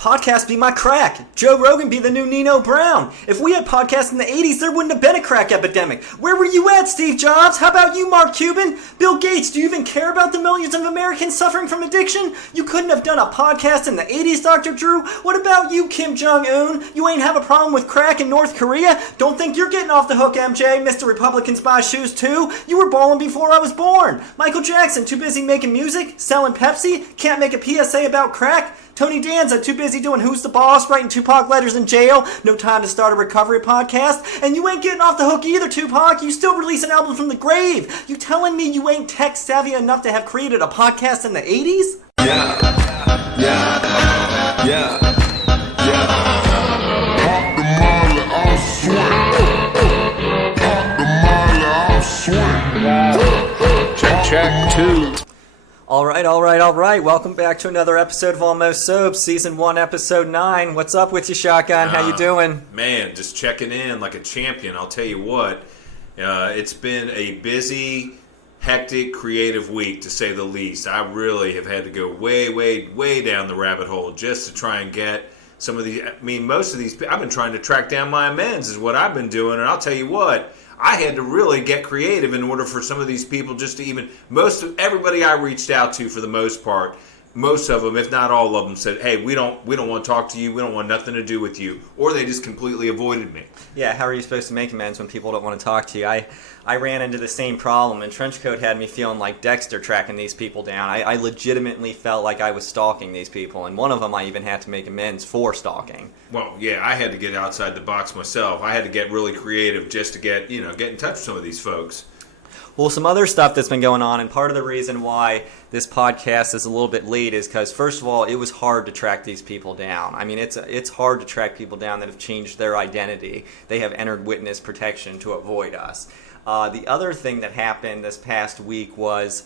Podcasts be my crack. Joe Rogan be the new Nino Brown. If we had podcasts in the 80s, there wouldn't have been a crack epidemic. Where were you at, Steve Jobs? How about you, Mark Cuban? Bill Gates, do you even care about the millions of Americans suffering from addiction? You couldn't have done a podcast in the 80s, Dr. Drew. What about you, Kim Jong-un? You ain't have a problem with crack in North Korea? Don't think you're getting off the hook, MJ. Mr. Republicans buy shoes too. You were balling before I was born. Michael Jackson, too busy making music, selling Pepsi, can't make a PSA about crack. Tony Danza, too busy doing Who's the Boss, writing Tupac letters in jail, no time to start a recovery podcast. And you ain't getting off the hook either, Tupac. You still release an album from the grave. You telling me you ain't tech savvy enough to have created a podcast in the 80s? Yeah. Pop the molly, I'll swing. Check two. All right. Welcome back to another episode of Almost Soap, Season 1, Episode 9. What's up with you, Shotgun? How you doing? Man, just checking in like a champion. I'll tell you what, it's been a busy, hectic, creative week, to say the least. I really have had to go way down the rabbit hole just to try and get some of these. I mean, most of these, I've been trying to track down my amends is what I've been doing, and I'll tell you what, I had to really get creative in order for some of these people just to even, everybody I reached out to for the most part, most of them, if not all of them, said, hey, we don't want to talk to you, we don't want nothing to do with you, or they just completely avoided me. Yeah, how are you supposed to make amends when people don't want to talk to you? I ran into the same problem, and Trenchcoat had me feeling like Dexter tracking these people down. I legitimately felt like I was stalking these people, and one of them I even had to make amends for stalking. Well, yeah, I had to get outside the box myself. I had to get really creative just to get in touch with some of these folks. Well, some other stuff that's been going on, and part of the reason why this podcast is a little bit late is because, first of all, it was hard to track these people down. I mean, it's hard to track people down that have changed their identity. They have entered witness protection to avoid us. The other thing that happened this past week was,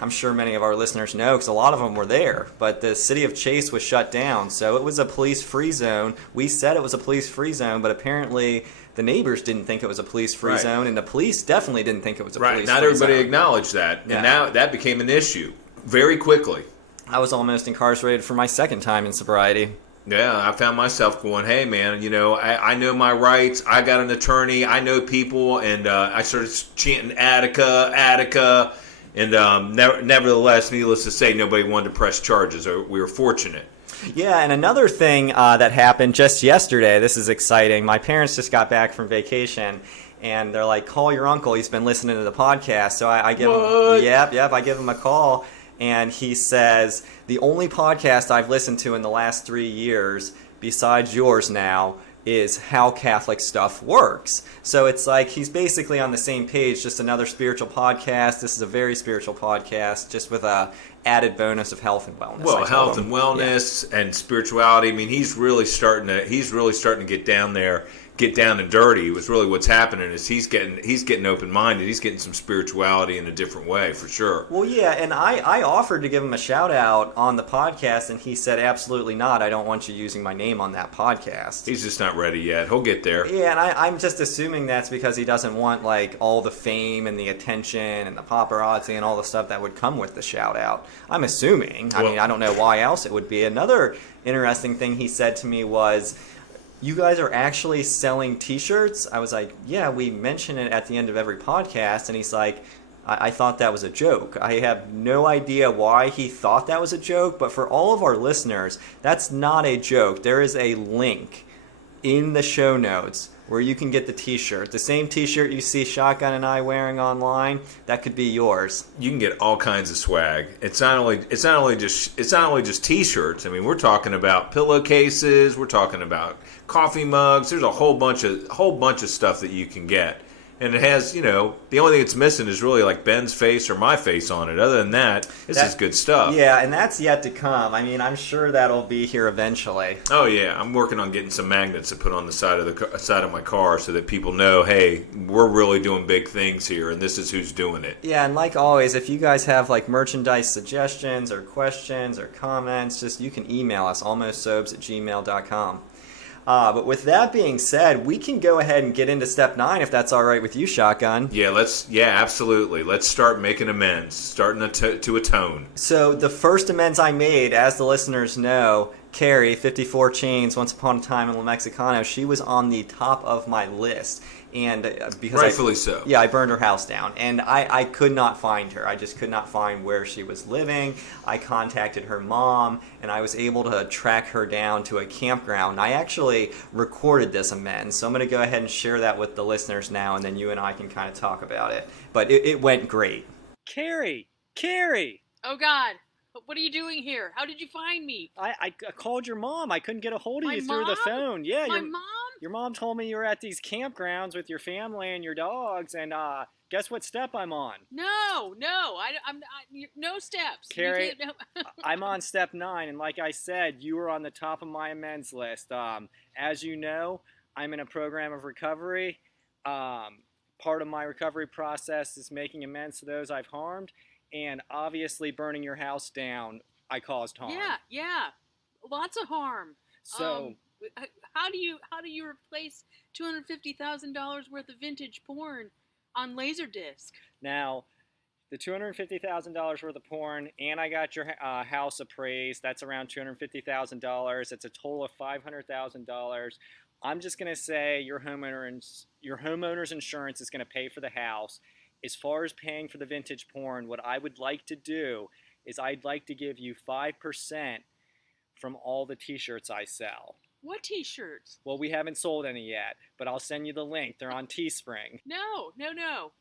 I'm sure many of our listeners know because a lot of them were there, but the city of Chase was shut down, so it was a police-free zone. We said it was a police-free zone, but apparently the neighbors didn't think it was a police-free zone, and the police definitely didn't think it was a police-free zone. Not everybody acknowledged that, and now that became an issue very quickly. I was almost incarcerated for my second time in sobriety. Yeah, I found myself going, hey, man, I know my rights. I got an attorney. I know people. And I started chanting Attica. And nevertheless, needless to say, nobody wanted to press charges. We were fortunate. Yeah, and another thing that happened just yesterday, this is exciting. My parents just got back from vacation. And they're like, call your uncle. He's been listening to the podcast. So I give him, I give him a call. And he says, the only podcast I've listened to in the last 3 years, besides yours now, is How Catholic Stuff Works. So it's like he's basically on the same page, just another spiritual podcast. This is a very spiritual podcast, just with a added bonus of health and wellness. Well, health and wellness and spirituality. I mean, he's really starting to get down there. Get down and dirty was really what's happening. Is he's getting open-minded. He's getting some spirituality in a different way, for sure. Well, yeah, and I offered to give him a shout-out on the podcast, and he said, absolutely not. I don't want you using my name on that podcast. He's just not ready yet. He'll get there. Yeah, and I'm just assuming that's because he doesn't want, like, all the fame and the attention and the paparazzi and all the stuff that would come with the shout-out. I'm assuming. I mean, I don't know why else it would be. Another interesting thing he said to me was, you guys are actually selling t-shirts? I was like, yeah, we mention it at the end of every podcast. And he's like, I thought that was a joke. I have no idea why he thought that was a joke, but for all of our listeners, that's not a joke. There is a link in the show notes where you can get the t-shirt. The same t-shirt you see Shotgun and I wearing online, that could be yours. You can get all kinds of swag. It's not only just t-shirts. I mean, we're talking about pillowcases, we're talking about coffee mugs. There's a whole bunch of stuff that you can get. And it has, the only thing it's missing is really like Ben's face or my face on it. Other than that, this is good stuff. Yeah, and that's yet to come. I mean, I'm sure that'll be here eventually. Oh yeah, I'm working on getting some magnets to put on the side of my car so that people know, hey, we're really doing big things here, and this is who's doing it. Yeah, and like always, if you guys have like merchandise suggestions or questions or comments, you can email us almostsobes@gmail.com. But with that being said, we can go ahead and get into step 9 if that's all right with you, Shotgun. Yeah, absolutely. Let's start making amends, starting to atone. So the first amends I made, as the listeners know, Carrie, 54 Chains, Once Upon a Time in La Mexicano, she was on the top of my list. And because Rightfully so. Yeah, I burned her house down. And I could not find her. I just could not find where she was living. I contacted her mom, and I was able to track her down to a campground. I actually recorded this amends, so I'm going to go ahead and share that with the listeners now, and then you and I can kind of talk about it. But it went great. Carrie! Oh, God. What are you doing here? How did you find me? I called your mom. I couldn't get a hold of My you through the mom? phone. Yeah, My mom? your mom told me you were at these campgrounds with your family and your dogs, and guess what step I'm on? No, no steps. You Carrie, can't- no. I'm on step 9, and like I said, you were on the top of my amends list. As you know, I'm in a program of recovery. Part of my recovery process is making amends to those I've harmed, and obviously burning your house down, I caused harm. Yeah. Lots of harm. So, How do you replace $250,000 worth of vintage porn on Laserdisc? now, the $250,000 worth of porn, and I got your house appraised. That's around $250,000. It's a total of $500,000. I'm just gonna say your homeowner's insurance is gonna pay for the house. As far as paying for the vintage porn, what I would like to do is I'd like to give you 5% from all the T-shirts I sell. What T-shirts? Well, we haven't sold any yet, but I'll send you the link. They're on Teespring. No.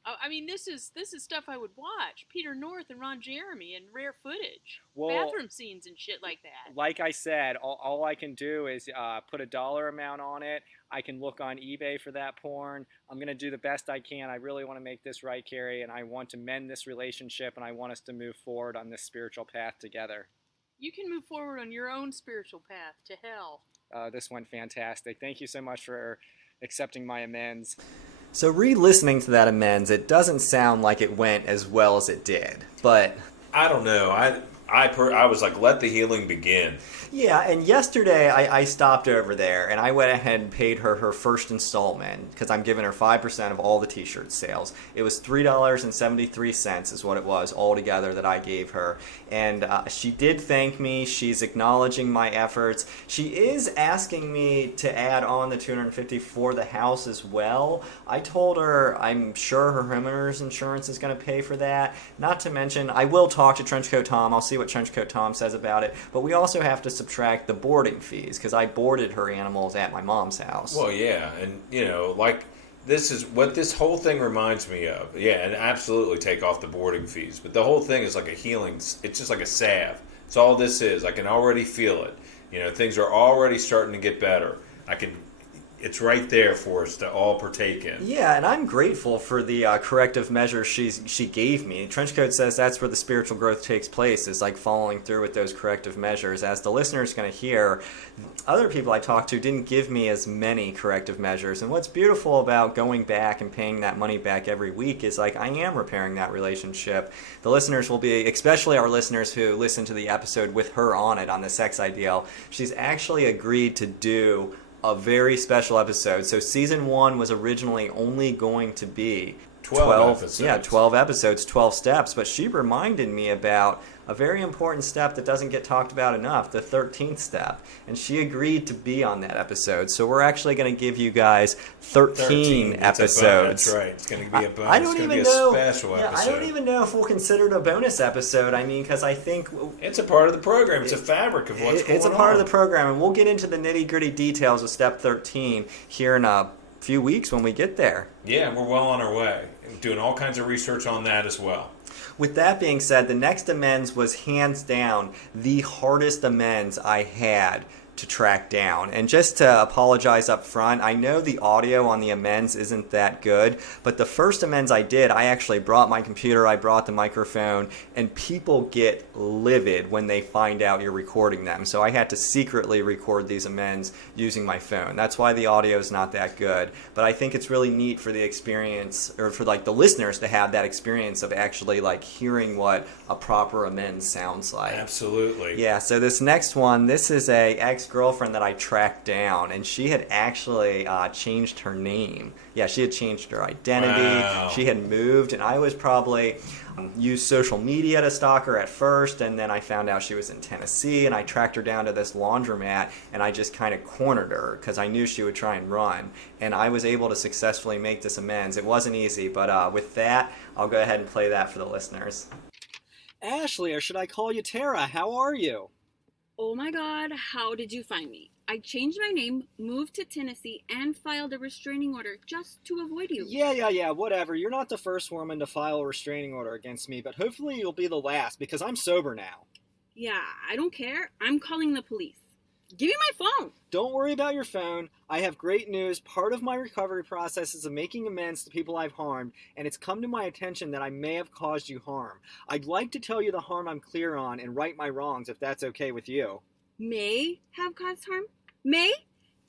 I mean, this is stuff I would watch. Peter North and Ron Jeremy and rare footage, bathroom scenes and shit like that. Like I said, all I can do is put a dollar amount on it. I can look on eBay for that porn. I'm going to do the best I can. I really want to make this right, Carrie, and I want to mend this relationship, and I want us to move forward on this spiritual path together. You can move forward on your own spiritual path to hell. This went fantastic. Thank you so much for accepting my amends. So re-listening to that amends, it doesn't sound like it went as well as it did. But I don't know. I was like, let the healing begin. yeah, and yesterday I stopped over there and I went ahead and paid her first installment because I'm giving her 5% of all the t-shirt sales. It was $3.73 is what it was altogether that I gave her. And she did thank me. She's acknowledging my efforts. She is asking me to add on the $250 for the house as well. I told her I'm sure her homeowner's insurance is going to pay for that. Not to mention, I will talk to Trenchcoat Tom. I'll see what Trenchcoat Tom says about it. But we also have to subtract the boarding fees because I boarded her animals at my mom's house. Well, yeah, and like this is what this whole thing reminds me of. Yeah, and absolutely take off the boarding fees. But the whole thing is like a healing. It's just like a salve. It's all this is. I can already feel it. Things are already starting to get better. It's right there for us to all partake in. Yeah, and I'm grateful for the corrective measures she gave me. Trenchcoat says that's where the spiritual growth takes place, is like following through with those corrective measures. As the listener's going to hear, other people I talked to didn't give me as many corrective measures. And what's beautiful about going back and paying that money back every week is like I am repairing that relationship. The listeners will be, especially our listeners who listen to the episode with her on it, on the sex ideal, she's actually agreed to do a very special episode. So season 1 was originally only going to be 12 episodes. Yeah, 12 episodes, 12 steps. But she reminded me about a very important step that doesn't get talked about enough, the 13th step. And she agreed to be on that episode. So we're actually going to give you guys 13 episodes. That's right. It's going to be a bonus. I don't it's going to even be a know. special Yeah, episode. I don't even know if we'll consider it a bonus episode. I mean, because I think It's a part of the program. It's a fabric of what's going on. it's a part of the program, and we'll get into the nitty-gritty details of step 13 here in a few weeks when we get there. Yeah, we're well on our way. Doing all kinds of research on that as well. With that being said, the next amends was hands down the hardest amends I had to track down. And just to apologize up front, I know the audio on the amends isn't that good, but the first amends I did, I actually brought my computer, I brought the microphone, and people get livid when they find out you're recording them. So I had to secretly record these amends using my phone. That's why the audio is not that good. But I think it's really neat for the experience, or for like the listeners to have that experience of actually like hearing what a proper amends sounds like. Absolutely. Yeah, so this next one, this is a ex-girlfriend that I tracked down, and she had actually changed her name. Yeah, she had changed her identity. Wow. She had moved, and I was probably used social media to stalk her at first, and then I found out she was in Tennessee, and I tracked her down to this laundromat, and I just kind of cornered her because I knew she would try and run, and I was able to successfully make this amends. It wasn't easy, but with that, I'll go ahead and play that for the listeners. Ashley, or should I call you Tara? How are you? Oh my God, how did you find me? I changed my name, moved to Tennessee, and filed a restraining order just to avoid you. Yeah, whatever. You're not the first woman to file a restraining order against me, but hopefully you'll be the last because I'm sober now. Yeah, I don't care. I'm calling the police. Give me my phone. Don't worry about your phone. I have great news. Part of my recovery process is of making amends to people I've harmed, and it's come to my attention that I may have caused you harm. I'd like to tell you the harm I'm clear on and right my wrongs if that's okay with you. May have caused harm? May?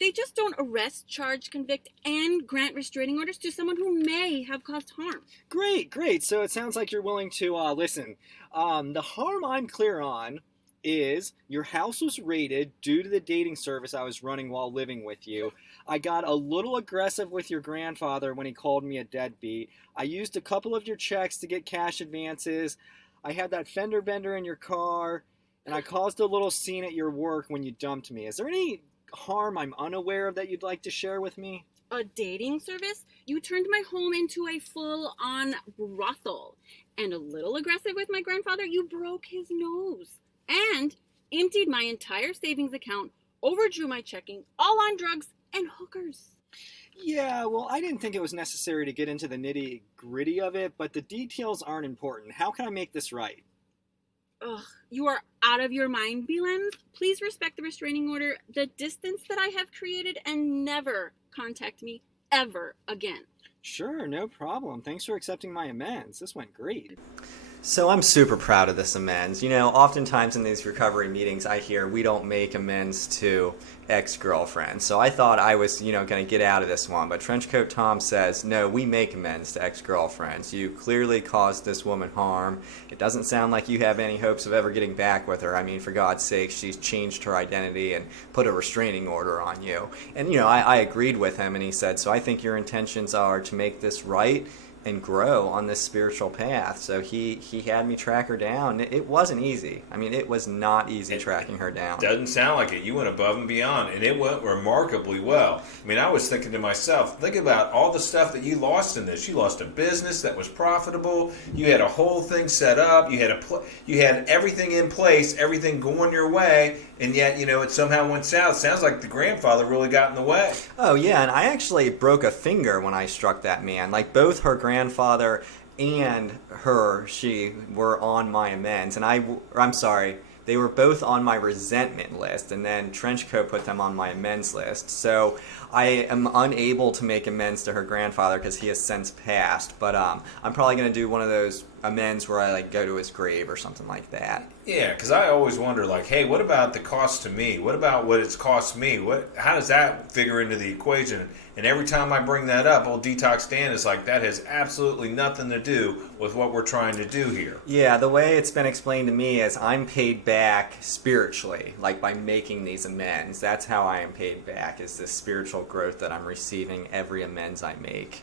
They just don't arrest, charge, convict, and grant restraining orders to someone who may have caused harm. Great. So it sounds like you're willing to listen. The harm I'm clear on is your house was raided due to the dating service I was running while living with you. I got a little aggressive with your grandfather when he called me a deadbeat. I used a couple of your checks to get cash advances. I had that fender bender in your car, and I caused a little scene at your work when you dumped me. Is there any harm I'm unaware of that you'd like to share with me? A dating service? You turned my home into a full-on brothel. And a little aggressive with my grandfather, you broke his nose. And emptied my entire savings account, overdrew my checking, all on drugs and hookers. Yeah, well, I didn't think it was necessary to get into the nitty-gritty of it, but the details aren't important. How can I make this right? Ugh, you are out of your mind, Lemms. Please respect the restraining order, the distance that I have created, and never contact me ever again. Sure, no problem. Thanks for accepting my amends. This went great. So I'm super proud of this amends. You know, oftentimes in these recovery meetings I hear we don't make amends to ex-girlfriends. So I thought I was, going to get out of this one. But Trenchcoat Tom says, no, we make amends to ex-girlfriends. You clearly caused this woman harm. It doesn't sound like you have any hopes of ever getting back with her. I mean, for God's sake, she's changed her identity and put a restraining order on you. And, I agreed with him, and he said, so I think your intentions are to make this right and grow on this spiritual path. So he had me track her down. It wasn't easy. I mean, it was not easy tracking her down. Doesn't sound like it. You went above and beyond, and it went remarkably well. I mean, I was thinking to myself, think about all the stuff that you lost in this. You lost a business that was profitable. You had a whole thing set up. You had everything in place, everything going your way, and yet, it somehow went south. Sounds like the grandfather really got in the way. Oh, yeah, and I actually broke a finger when I struck that man. Like, both her grandfather and she were on my amends. And I'm sorry, they were both on my resentment list, and then Trenchcoat put them on my amends list. So I am unable to make amends to her grandfather because he has since passed. But I'm probably going to do one of those amends where I go to his grave or something like that. Yeah, because I always wonder, hey, what about the cost to me? What about what it's cost me? How does that figure into the equation? And every time I bring that up, old Detox Dan is like, that has absolutely nothing to do with what we're trying to do here. Yeah, the way it's been explained to me is I'm paid back spiritually, by making these amends. That's how I am paid back, is this spiritual growth that I'm receiving every amends I make.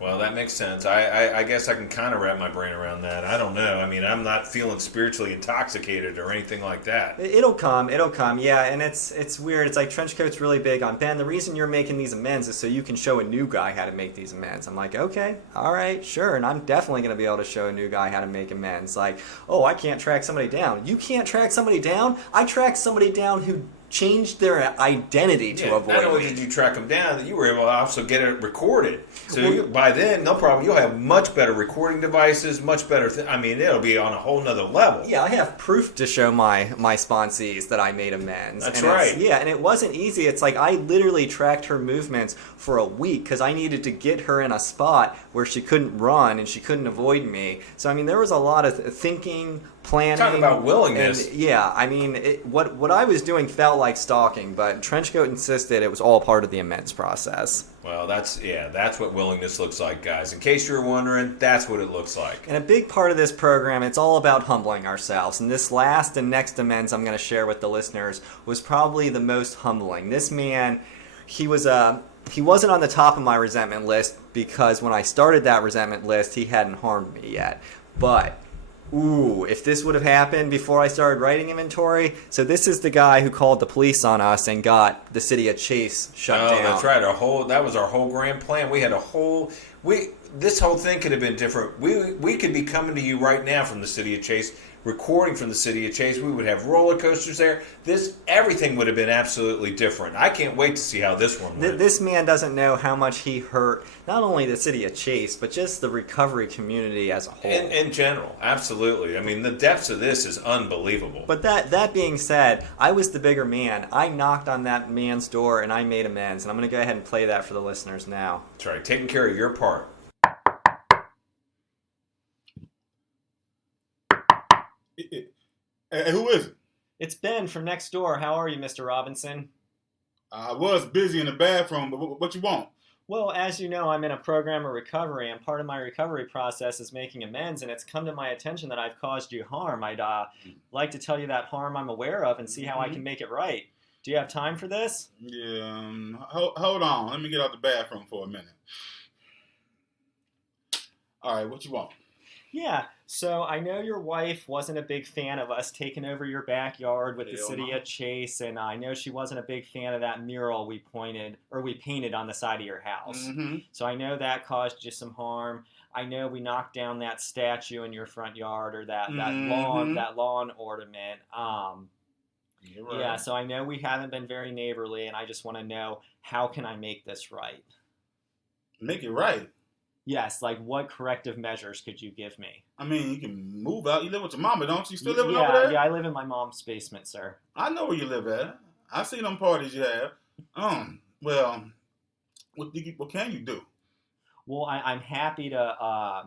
Well, that makes sense. I guess I can kind of wrap my brain around that. I don't know. I mean, I'm not feeling spiritually intoxicated or anything like that. It'll come, yeah, and it's weird. It's like Trenchcoat's really big on, Ben, the reason you're making these amends is so you can show a new guy how to make these amends. I'm like, okay, all right, sure, and I'm definitely going to be able to show a new guy how to make amends. Like, oh, I can't track somebody down. You can't track somebody down? I tracked somebody down who changed their identity to avoid not only me. did you track them down, that you were able to also get it recorded. So by then, no problem. You'll have much better recording devices, much better. It'll be on a whole nother level. Yeah, I have proof to show my sponsees that I made amends. That's right. Yeah, and it wasn't easy. It's like I literally tracked her movements for a week because I needed to get her in a spot where she couldn't run and she couldn't avoid me. So, there was a lot of thinking, planning. Talk about willingness. And, yeah, I mean, what I was doing felt like stalking, but Trenchcoat insisted it was all part of the amends process. Well, that's what willingness looks like, guys. In case you were wondering, that's what it looks like. And a big part of this program, it's all about humbling ourselves. And this last and next amends I'm going to share with the listeners was probably the most humbling. This man, he wasn't on the top of my resentment list because when I started that resentment list, he hadn't harmed me yet. But ooh, if this would have happened before I started writing inventory. So this is the guy who called the police on us and got the city of Chase shut down. Oh, that's right. That was our whole grand plan. We had this whole thing could have been different. We could be coming to you right now from the city of Chase, recording from the city of Chase. We would have roller coasters there. Everything would have been absolutely different. I can't wait to see how this one went. This man doesn't know how much he hurt not only the city of Chase, but just the recovery community as a whole. In general, absolutely. I mean, the depths of this is unbelievable. But that being said, I was the bigger man. I knocked on that man's door and I made amends. And I'm going to go ahead and play that for the listeners now. That's right. Taking care of your part. Hey, who is it? It's Ben from next door. How are you, Mr. Robinson? I was busy in the bathroom, but what you want? Well, as you know, I'm in a program of recovery, and part of my recovery process is making amends, and it's come to my attention that I've caused you harm. I'd like to tell you that harm I'm aware of and see how I can make it right. Do you have time for this? Yeah, hold on. Let me get out the bathroom for a minute. All right, what you want? Yeah, so I know your wife wasn't a big fan of us taking over your backyard with the city of Chase, and I know she wasn't a big fan of that mural we painted on the side of your house. Mm-hmm. So I know that caused you some harm. I know we knocked down that statue in your front yard, or that lawn ornament. You're right. Yeah, so I know we haven't been very neighborly, and I just want to know, how can I make this right? Make it right? Yes, like what corrective measures could you give me? I mean, you can move out. You live with your mama, don't you? You still living over there? Yeah, I live in my mom's basement, sir. I know where you live at. I see them parties you have. Well, what can you do? Well, I'm happy to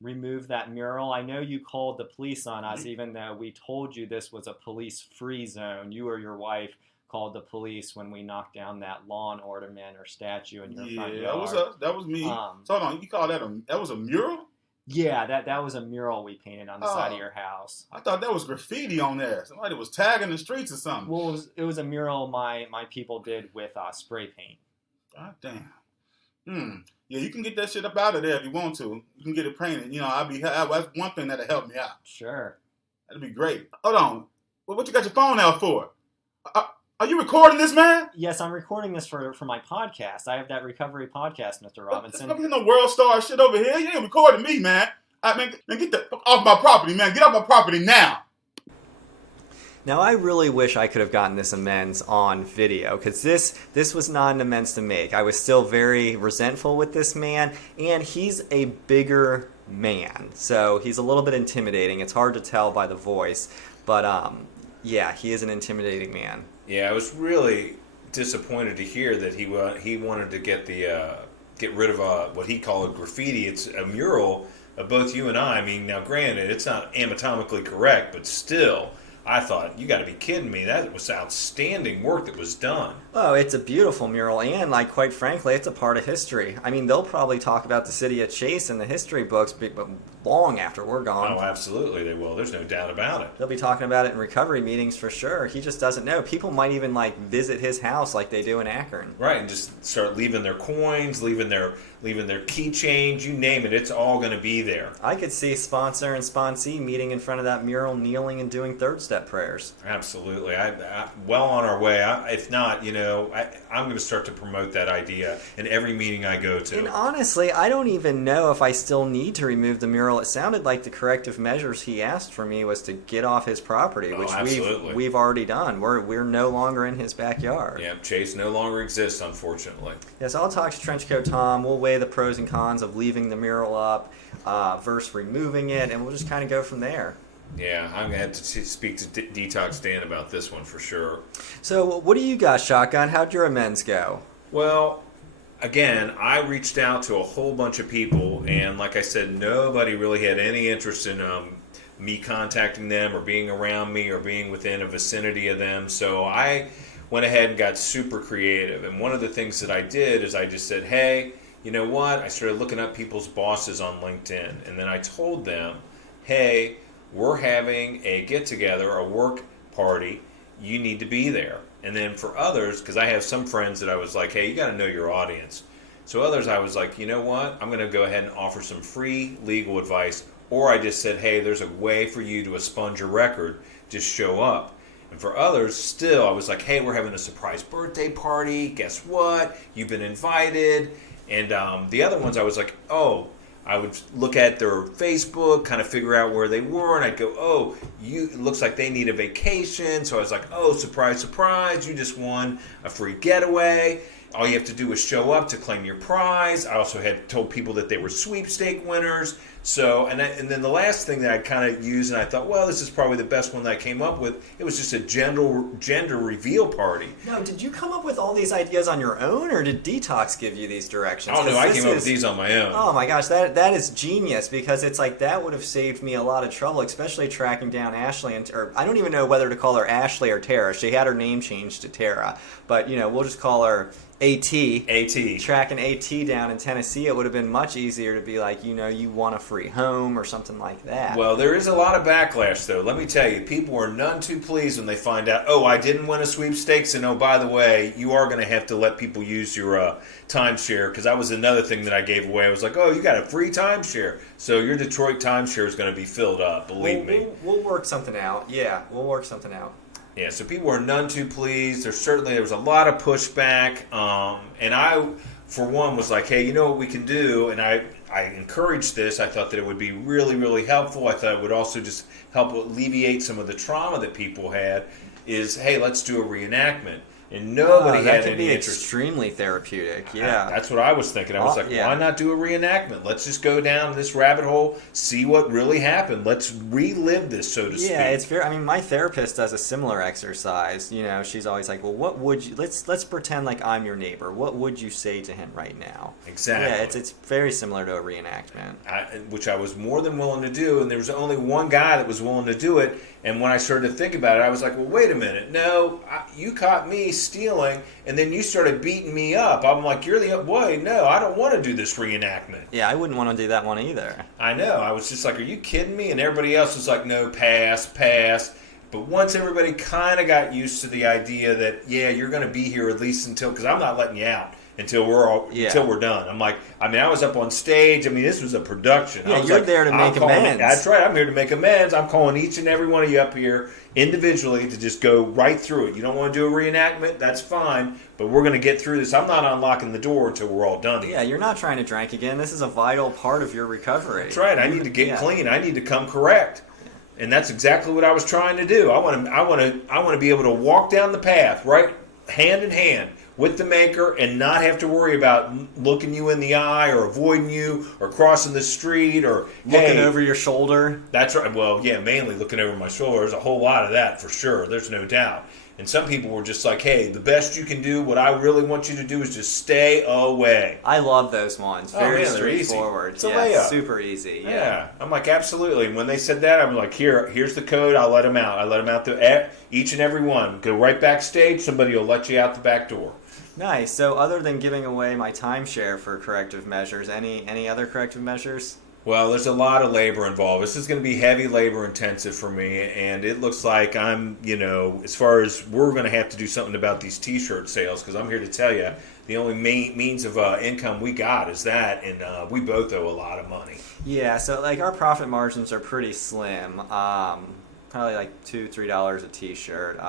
remove that mural. I know you called the police on us, even though we told you this was a police-free zone. You or your wife called the police when we knocked down that lawn ornament or statue in your front yard. Yeah, that was me. So hold on, you call that was a mural? Yeah, that was a mural we painted on the side of your house. I thought that was graffiti on there. Somebody was tagging the streets or something. Well, it was a mural my people did with spray paint. God damn. Yeah, you can get that shit up out of there if you want to. You can get it painted. You know, that's one thing that'll help me out. Sure. That'd be great. Hold on. What you got your phone out for? Are you recording this, man? Yes, I'm recording this for my podcast. I have that recovery podcast, Mr. Robinson. I'm no world star shit over here. You ain't recording me, man. Man, get the off my property, man. Get off my property now. Now, I really wish I could have gotten this amends on video, because this was not an amends to make. I was still very resentful with this man, and he's a bigger man, so he's a little bit intimidating. It's hard to tell by the voice, but yeah, he is an intimidating man. Yeah, I was really disappointed to hear that he wanted to get rid of what he called graffiti. It's a mural of both you and I. I mean, now granted, it's not anatomically correct, but still, I thought, you got to be kidding me. That was outstanding work that was done. Oh, it's a beautiful mural, and quite frankly, it's a part of history. I mean, they'll probably talk about the city of Chase in the history books, but long after we're gone. Oh, absolutely they will. There's no doubt about it. They'll be talking about it in recovery meetings for sure. He just doesn't know. People might even visit his house like they do in Akron. Right, and just start leaving their coins, leaving their key change, you name it. It's all going to be there. I could see sponsor and sponsee meeting in front of that mural, kneeling and doing third step prayers. Absolutely. I well on our way. If not, I'm going to start to promote that idea in every meeting I go to. And honestly, I don't even know if I still need to remove the mural. It sounded like the corrective measures he asked for me was to get off his property, which we've already done. We're no longer in his backyard. Yeah, Chase no longer exists, unfortunately. Yes, I'll talk to Trenchcoat Tom. We'll weigh the pros and cons of leaving the mural up versus removing it, and we'll just kind of go from there. Yeah, I'm going to have to speak to Detox Dan about this one for sure. So what do you got, Shotgun? How'd your amends go? Well, again, I reached out to a whole bunch of people, and like I said, nobody really had any interest in me contacting them or being around me or being within a vicinity of them. So I went ahead and got super creative. And one of the things that I did is I just said, hey, you know what? I started looking up people's bosses on LinkedIn. And then I told them, hey, we're having a get-together, a work party. You need to be there. And then for others, because I have some friends that I was like, hey, you got to know your audience. So others, I was like, you know what? I'm going to go ahead and offer some free legal advice. Or I just said, hey, there's a way for you to expunge your record. Just show up. And for others, still, I was like, hey, we're having a surprise birthday party. Guess what? You've been invited. And the other ones, I was like, oh, I would look at their Facebook, kind of figure out where they were, and I'd go, oh, it looks like they need a vacation. So I was like, oh, surprise, surprise, you just won a free getaway. All you have to do is show up to claim your prize. I also had told people that they were sweepstake winners. So, and then the last thing that I kind of used, and I thought, well, this is probably the best one that I came up with. It was just a gender reveal party. Now, did you come up with all these ideas on your own, or did Detox give you these directions? Oh, no, I came up with these on my own. Oh, my gosh, that is genius, because it's like that would have saved me a lot of trouble, especially tracking down Ashley. Or I don't even know whether to call her Ashley or Tara. She had her name changed to Tara. But, we'll just call her AT. Tracking AT down in Tennessee, it would have been much easier to be like, you want a free home or something like that. Well, there is a lot of backlash, though. Let me tell you, people were none too pleased when they find out, oh, I didn't win a sweepstakes, and oh, by the way, you are going to have to let people use your timeshare, because that was another thing that I gave away. I was like, oh, you got a free timeshare, so your Detroit timeshare is going to be filled up, believe me. We'll work something out. Yeah, we'll work something out. Yeah, so people were none too pleased. There was a lot of pushback, and I, for one, was like, hey, you know what we can do? And I encouraged this. I thought that it would be really, really helpful. I thought it would also just help alleviate some of the trauma that people had. Is, hey, let's do a reenactment. And nobody had any interest. That could be extremely therapeutic, yeah. That's what I was thinking. I was like, why not do a reenactment? Let's just go down this rabbit hole, see what really happened. Let's relive this, so to speak. Yeah, it's very. My therapist does a similar exercise. She's always like, well, what would you? Let's pretend like I'm your neighbor. What would you say to him right now? Exactly. Yeah, it's very similar to a reenactment. Which I was more than willing to do, and there was only one guy that was willing to do it. And when I started to think about it, I was like, well, wait a minute. No, you caught me stealing, and then you started beating me up. I'm like, you're the boy. No, I don't want to do this reenactment. Yeah, I wouldn't want to do that one either. I know. I was just like, are you kidding me? And everybody else was like, no, pass. But once everybody kind of got used to the idea that, yeah, you're going to be here at least until, because I'm not letting you out until we're done. I'm like, I was up on stage. This was a production. Yeah, you're there to make amends. That's right. I'm here to make amends. I'm calling each and every one of you up here individually to just go right through it. You don't want to do a reenactment? That's fine. But we're going to get through this. I'm not unlocking the door until we're all done here. Yeah, you're not trying to drink again. This is a vital part of your recovery. That's right. I need to get clean. I need to come correct. And that's exactly what I was trying to do. I want to be able to walk down the path, right, hand in hand with the maker, and not have to worry about looking you in the eye or avoiding you or crossing the street or looking over your shoulder. That's right. Well, yeah, mainly looking over my shoulder. There's a whole lot of that for sure. There's no doubt. And some people were just like, hey, the best you can do, what I really want you to do is just stay away. I love those ones. Very straightforward. It's a layup. Super easy. Yeah. I'm like, absolutely. And when they said that, I'm like, here's the code. I'll let them out. I let them out to each and every one. Go right backstage. Somebody will let you out the back door. Nice. So other than giving away my timeshare for corrective measures, any other corrective measures? Well, there's a lot of labor involved. This is going to be heavy labor intensive for me, and it looks like I'm, as far as we're going to have to do something about these T-shirt sales, because I'm here to tell you the only means of income we got is that, and we both owe a lot of money. Yeah, so our profit margins are pretty slim, probably like $2-3 a T-shirt.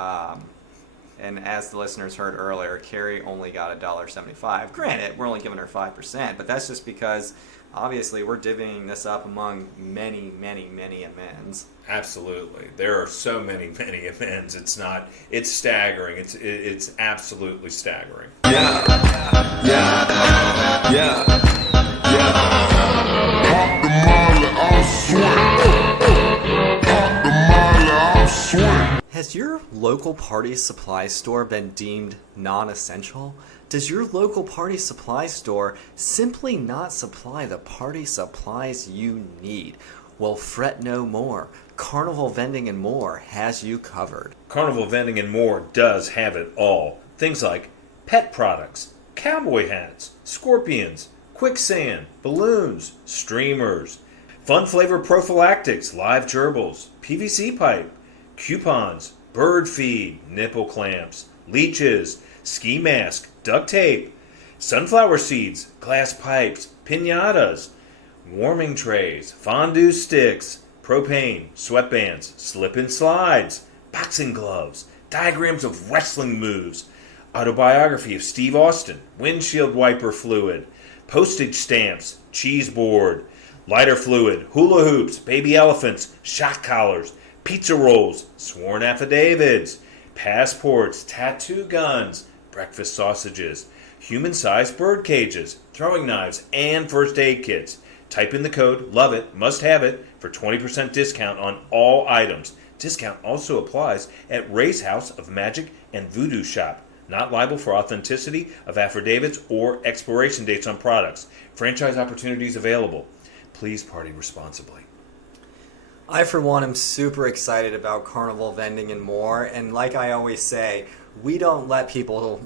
And as the listeners heard earlier, Carrie only got $1.75. Granted, we're only giving her 5%, but that's just because obviously we're divvying this up among many, many, many amends. Absolutely. There are so many, many amends. It's staggering. It's absolutely staggering. Yeah. Pop the molly, I'll swing. Pop the molly, I'll swing. Has your local party supply store been deemed non-essential? Does your local party supply store simply not supply the party supplies you need? Well, fret no more. Carnival Vending and More has you covered. Carnival Vending and More does have it all. Things like pet products, cowboy hats, scorpions, quicksand, balloons, streamers, fun flavor prophylactics, live gerbils, PVC pipe, coupons, bird feed, nipple clamps, leeches, ski mask, duct tape, sunflower seeds, glass pipes, piñatas, warming trays, fondue sticks, propane, sweatbands, slip and slides, boxing gloves, diagrams of wrestling moves, autobiography of Steve Austin, windshield wiper fluid, postage stamps, cheese board, lighter fluid, hula hoops, baby elephants, shock collars, pizza rolls, sworn affidavits, passports, tattoo guns, breakfast sausages, human-sized bird cages, throwing knives, and first aid kits. Type in the code LOVE IT, must have it, for 20% discount on all items. Discount also applies at Ray's House of Magic and Voodoo Shop. Not liable for authenticity of affidavits or expiration dates on products. Franchise opportunities available. Please party responsibly. I, for one, am super excited about Carnival Vending and More. And like I always say, we don't let people,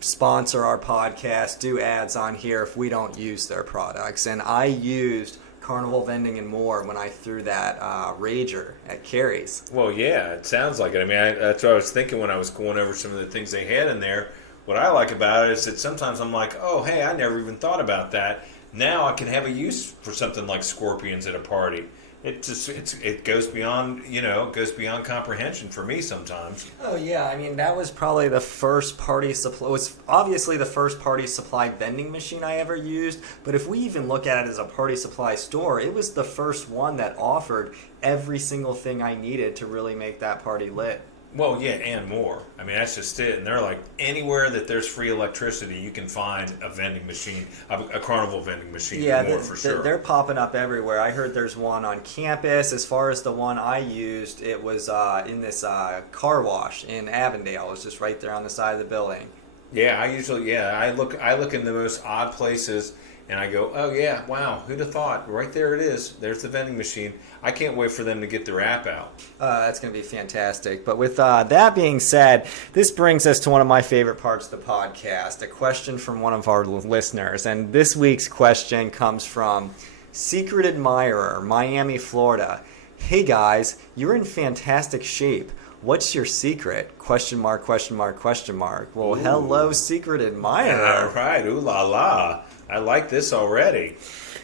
sponsor our podcast, do ads on here if we don't use their products. And I used Carnival Vending and More when I threw that Rager at Carrie's. Well, yeah, it sounds like it. I mean, that's what I was thinking when I was going over some of the things they had in there. What I like about it is that sometimes I'm like, oh, hey, I never even thought about that. Now I can have a use for something like scorpions at a party. It goes beyond, goes beyond comprehension for me sometimes. Oh yeah, I mean that was probably the first party supply. It was obviously the first party supply vending machine I ever used. But if we even look at it as a party supply store, it was the first one that offered every single thing I needed to really make that party lit. Well, yeah, and more. I mean, that's just it. And they're like, anywhere that there's free electricity, you can find a vending machine, a Carnival vending machine. Yeah, more for sure. They're popping up everywhere. I heard there's one on campus. As far as the one I used, it was in this car wash in Avondale. It was just right there on the side of the building. Yeah, I look in the most odd places, and I go, oh yeah, wow, who'd have thought? Right there it is. There's the vending machine. I can't wait for them to get their app out. That's going to be fantastic. But with that being said, this brings us to one of my favorite parts of the podcast, a question from one of our listeners. And this week's question comes from Secret Admirer, Miami, Florida. Hey guys, you're in fantastic shape. What's your secret? Question mark, question mark, question mark. Well, Ooh. Hello, Secret Admirer. All right, ooh la la. I like this already.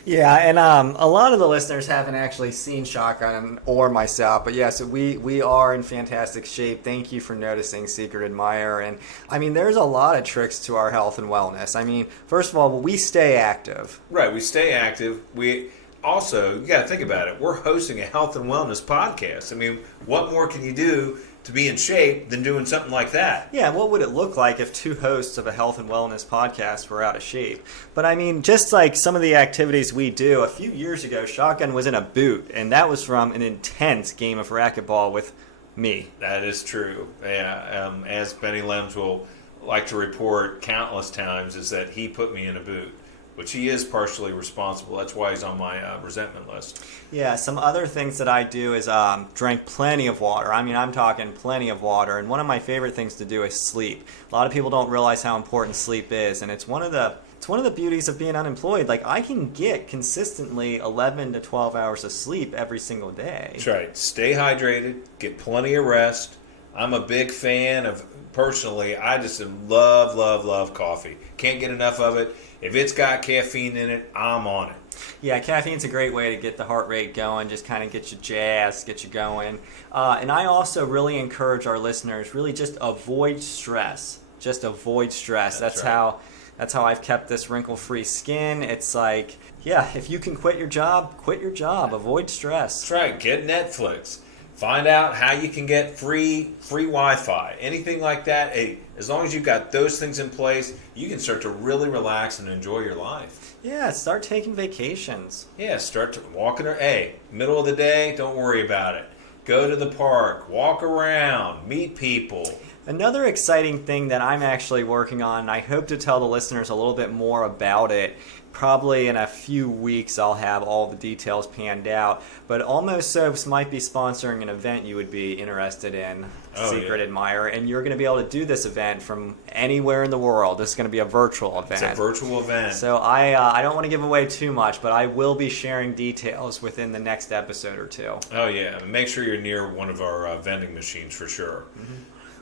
Yeah, and a lot of the listeners haven't actually seen Shotgun or myself, but yes, we are in fantastic shape. Thank you for noticing, Secret Admirer. And I mean, there's a lot of tricks to our health and wellness. I mean, first of all, we stay active. Right, we stay active. We also, you got to think about it. We're hosting a health and wellness podcast. I mean, what more can you do to be in shape than doing something like that? Yeah, what would it look like if two hosts of a health and wellness podcast were out of shape? But I mean, just like some of the activities we do, a few years ago, Shotgun was in a boot, and that was from an intense game of racquetball with me. That is true. Yeah, as Benny Lemms will like to report countless times, is that he put me in a boot, which he is partially responsible. That's why he's on my resentment list. Yeah, some other things that I do is drink plenty of water. I mean, I'm talking plenty of water. And one of my favorite things to do is sleep. A lot of people don't realize how important sleep is, and it's one of the beauties of being unemployed. Like, I can get consistently 11 to 12 hours of sleep every single day. That's right. Stay hydrated. Get plenty of rest. I'm a big fan of, personally, I just love coffee. Can't get enough of it. If it's got caffeine in it, I'm on it. Yeah, caffeine's a great way to get the heart rate going, just kind of get you jazzed, get you going. And I also really encourage our listeners, really just avoid stress. Just avoid stress. That's right. That's how I've kept this wrinkle-free skin. It's like, yeah, if you can quit your job, quit your job. Avoid stress. That's right. Get Netflix. Find out how you can get free Wi-Fi. Anything like that. Hey, as long as you've got those things in place, you can start to really relax and enjoy your life. Yeah, start taking vacations. Yeah, start to walking. Hey, middle of the day, don't worry about it. Go to the park, walk around, meet people. Another exciting thing that I'm actually working on, and I hope to tell the listeners a little bit more about it. Probably in a few weeks I'll have all the details panned out. But Almost Soaps might be sponsoring an event you would be interested in, Secret Admirer. And you're going to be able to do this event from anywhere in the world. This is going to be a virtual event. It's a virtual event. So I don't want to give away too much, but I will be sharing details within the next episode or two. Oh, yeah. Make sure you're near one of our vending machines for sure. Mm-hmm.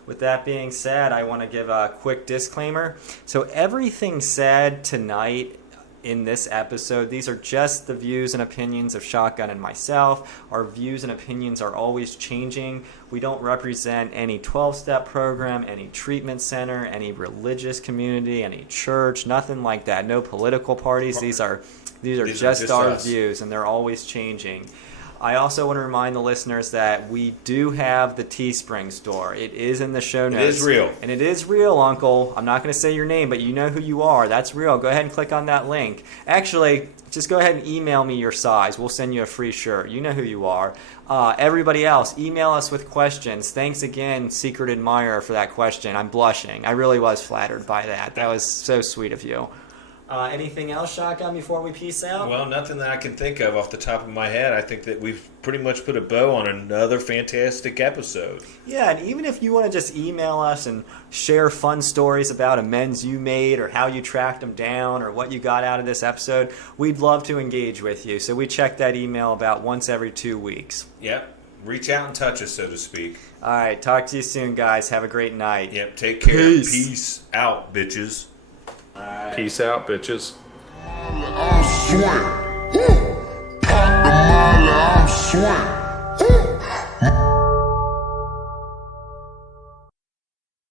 With that being said, I want to give a quick disclaimer. So everything said tonight in this episode, these are just the views and opinions of Shotgun and myself. Our views and opinions are always changing. We don't represent any 12-step program, any treatment center, any religious community, any church, nothing like that. No political parties. These are just our us. views, and they're always changing. I also want to remind the listeners that we do have the Teespring store. It is in the show notes. It is real. And it is real, Uncle. I'm not going to say your name, but you know who you are. That's real. Go ahead and click on that link. Actually, just go ahead and email me your size. We'll send you a free shirt. You know who you are. Everybody else, email us with questions. Thanks again, Secret Admirer, for that question. I'm blushing. I really was flattered by that. That was so sweet of you. Anything else, Shotgun, before we peace out? Well, nothing that I can think of off the top of my head. I think that we've pretty much put a bow on another fantastic episode. Yeah, and even if you want to just email us and share fun stories about amends you made or how you tracked them down or what you got out of this episode, we'd love to engage with you. So we check that email about once every 2 weeks. Yep. Reach out and touch us, so to speak. All right, talk to you soon, guys. Have a great night. Yep, take care. Peace out, bitches. Peace out, bitches. I swear. Woo!